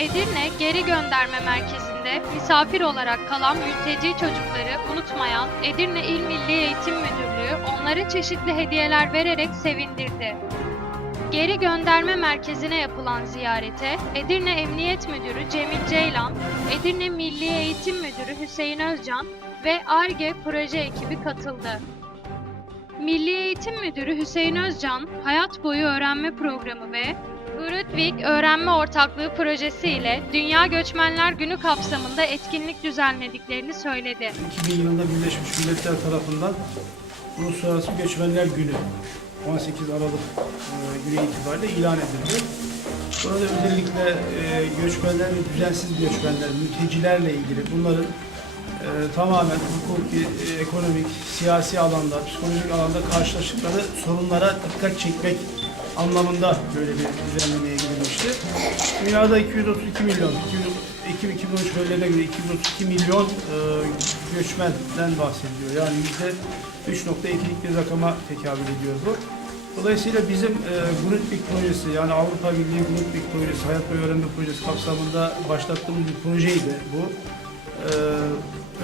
Edirne Geri Gönderme Merkezi'nde misafir olarak kalan mülteci çocukları unutmayan Edirne İl Milli Eğitim Müdürlüğü onlara çeşitli hediyeler vererek sevindirdi. Geri Gönderme Merkezi'ne yapılan ziyarete Edirne Emniyet Müdürü Cemil Ceylan, Edirne Milli Eğitim Müdürü Hüseyin Özcan ve ARGE proje ekibi katıldı. Milli Eğitim Müdürü Hüseyin Özcan, Hayat Boyu Öğrenme Programı ve Grundtvig Öğrenme Ortaklığı projesi ile Dünya Göçmenler Günü kapsamında etkinlik düzenlediklerini söyledi. 2000 yılında Birleşmiş Milletler tarafından Uluslararası Göçmenler Günü 18 Aralık e, günü itibariyle ilan edildi. Burada özellikle e, göçmenler ve düzensiz göçmenler, mültecilerle ilgili bunların e, tamamen hukuki, e, ekonomik, siyasi alanda, psikolojik alanda karşılaştıkları sorunlara dikkat çekmek anlamında böyle bir düzenlemeye gidilmişti. Dünyada 232 milyon, 2000-2013 verilerine göre 232 milyon e, göçmenden bahsediliyor. Yani yüzde 3.2'lik bir rakama tekabül ediyor bu. Dolayısıyla bizim e, Grundtvig projesi yani Avrupa Birliği Grundtvig projesi, Hayat Boyu Öğrenme Projesi kapsamında başlattığımız bir projeydi bu. E,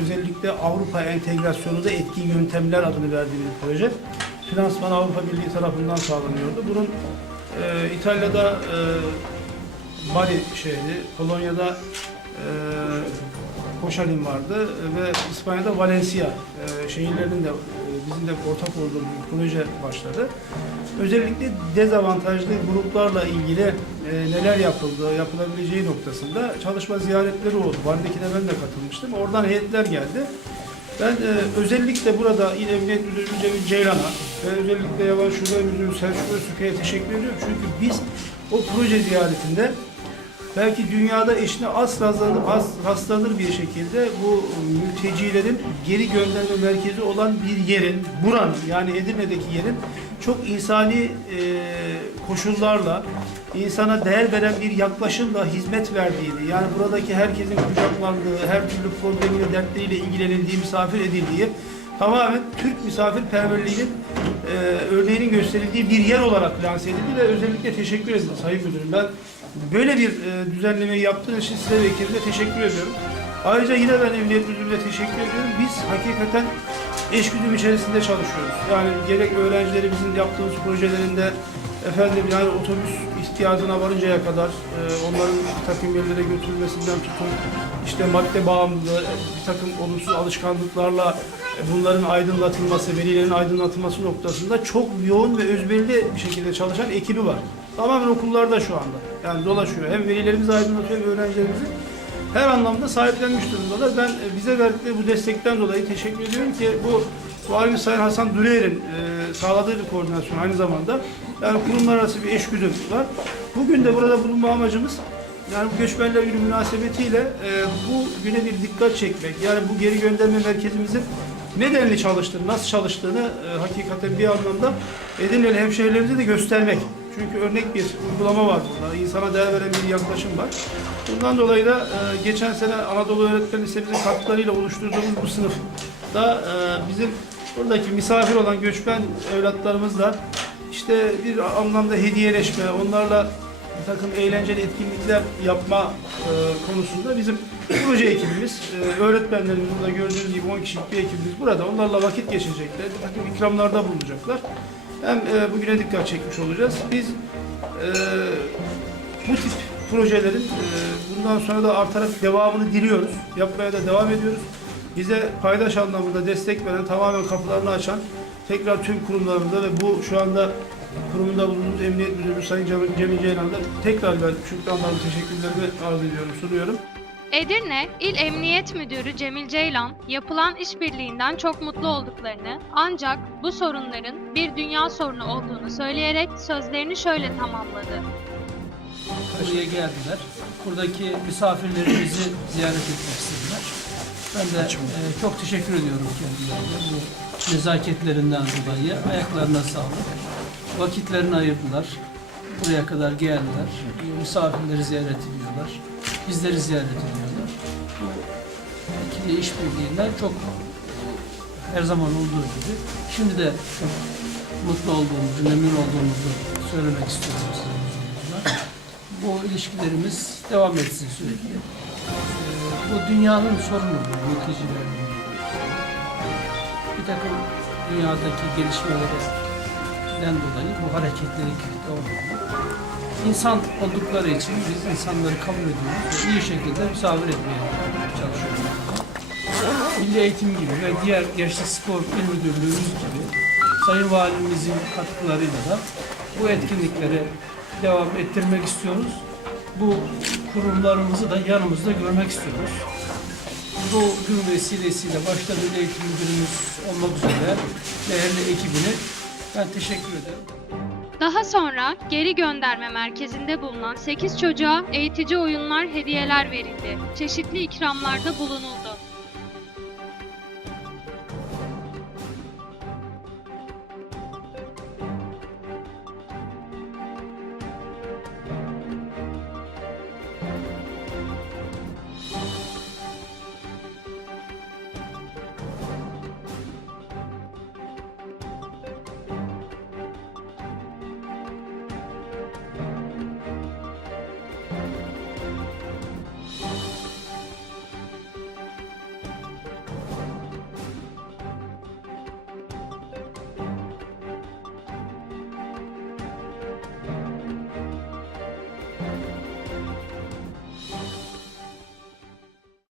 özellikle Avrupa entegrasyonunda etkin yöntemler adını verdiğimiz proje. Finansman Avrupa Birliği tarafından sağlanıyordu. Bunun e, İtalya'da e, Bari şehri, Polonya'da e, Koşalin vardı ve İspanya'da Valencia e, şehirlerinin de e, bizim de ortak olduğumuz bir proje başladı. Özellikle dezavantajlı gruplarla ilgili e, neler yapıldığı, yapılabileceği noktasında çalışma ziyaretleri oldu. Bari'dekine ben de katılmıştım. Oradan heyetler geldi. Ben e, özellikle burada İl Emniyet Müdürü Cemil Ceylan'a ve özellikle Yaban Şube Müdürü Selçuk Öztürk'e teşekkür ediyorum. Çünkü biz o proje ziyaretinde belki dünyada eşine az rastlanır, az rastlanır bir şekilde bu mültecilerin geri gönderme merkezi olan bir yerin, buranın yani Edirne'deki yerin çok insani e, koşullarla, insana değer veren bir yaklaşımla hizmet verdiğini, yani buradaki herkesin kucaklandığı, her türlü problemiyle, dertleriyle ilgilenildiği, misafir edildiği, tamamen Türk misafirperverliğinin e, örneğinin gösterildiği bir yer olarak lanse edildi ve özellikle teşekkür ederim Sayın Müdürüm. Ben böyle bir e, düzenlemeyi yaptığınız için size ve ekibine teşekkür ediyorum. Ayrıca yine ben Emniyet Müdürlüğü'ne teşekkür ediyorum. Biz hakikaten eşgüdüm içerisinde çalışıyoruz. Yani gerek öğrencilerimizin yaptığımız projelerinde efendim yani otobüs ihtiyacına varıncaya kadar e, onların bir takım yerlere götürülmesinden tutun işte madde bağımlılığı, bir takım olumsuz alışkanlıklarla e, bunların aydınlatılması, velilerin aydınlatılması noktasında çok yoğun ve özverili bir şekilde çalışan ekibi var. Tamamen okullarda şu anda. Yani dolaşıyor. Hem velilerimizi aydınlatıyor hem öğrencilerimizi her anlamda sahiplenmiş durumdalar. Ben e, bize verdikleri bu destekten dolayı teşekkür ediyorum ki bu Valimiz Sayın Hasan Düreyer'in e, sağladığı bir koordinasyon aynı zamanda. Yani kurumlar arası bir eşgüdüm var. Bugün de burada bulunma amacımız yani bu göçmenler günü münasebetiyle e, bu güne bir dikkat çekmek. Yani bu geri gönderme merkezimizin nedenli çalıştığını, nasıl çalıştığını e, hakikaten bir anlamda Edirne'li hemşehrilerimize de göstermek. Çünkü örnek bir uygulama var burada. İnsana değer veren bir yaklaşım var. Bundan dolayı da e, geçen sene Anadolu Öğretmen Lisemizin katkılarıyla oluşturduğumuz bu sınıf da e, bizim buradaki misafir olan göçmen evlatlarımızla işte bir anlamda hediyeleşme, onlarla bir takım eğlenceli etkinlikler yapma e, konusunda bizim proje ekibimiz, e, öğretmenlerimiz burada gördüğünüz gibi 10 kişilik bir ekibimiz burada. Onlarla vakit geçirecekler, bir takım ikramlarda bulunacaklar. Hem e, bugüne dikkat çekmiş olacağız. Biz e, bu tip projelerin e, bundan sonra da artarak devamını diliyoruz. Yapmaya da devam ediyoruz. Bize paydaş anlamında destek veren, tamamen kapılarını açan tekrar tüm kurumlarımıza ve bu şu anda kurumunda bulunduğumuz Emniyet Müdürü Sayın Cemil- Ceylan'da tekrar ben şükranlarımı, teşekkürlerimi arz ediyorum, sunuyorum. Edirne İl Emniyet Müdürü Cemil Ceylan, yapılan işbirliğinden çok mutlu olduklarını ancak bu sorunların bir dünya sorunu olduğunu söyleyerek sözlerini şöyle tamamladı. buraya geldiler. Buradaki misafirlerimizi ziyaret etmek istediler. Ben de e, çok teşekkür ediyorum kendilerine bu nezaketlerinden dolayı. Ayaklarına sağlık. Vakitlerini ayırdılar. Buraya kadar geldiler. Misafirleri ziyaret ediyorlar. Bizleri ziyaret ediyorlar. Bu ikili işbirliğinden çok her zaman olduğu gibi şimdi de çok mutlu olduğumuzu, memnun olduğumuzu söylemek istiyorum size. bu ilişkilerimiz devam etsin sürekli. Ee, bu dünyanın sorunu bu, mültecilerin. Takım dünyadaki gelişmelerden dolayı bu hareketlilik ediyor. İnsan oldukları için biz insanları kabul ediyoruz iyi şekilde misafir etmeye çalışıyoruz. Milli Eğitim gibi ve diğer Gençlik Spor İl Müdürlüğümüz gibi Sayın Valimizin katkılarıyla da bu etkinlikleri devam ettirmek istiyoruz. Bu kurumlarımızı da yanımızda görmek istiyoruz. Bu gün vesilesiyle başta Milli Eğitim Müdürümüz olmak üzere değerli ekibine ben teşekkür ederim. Daha sonra geri gönderme merkezinde bulunan 8 çocuğa eğitici oyunlar, hediyeler verildi. Çeşitli ikramlarda bulunuldu.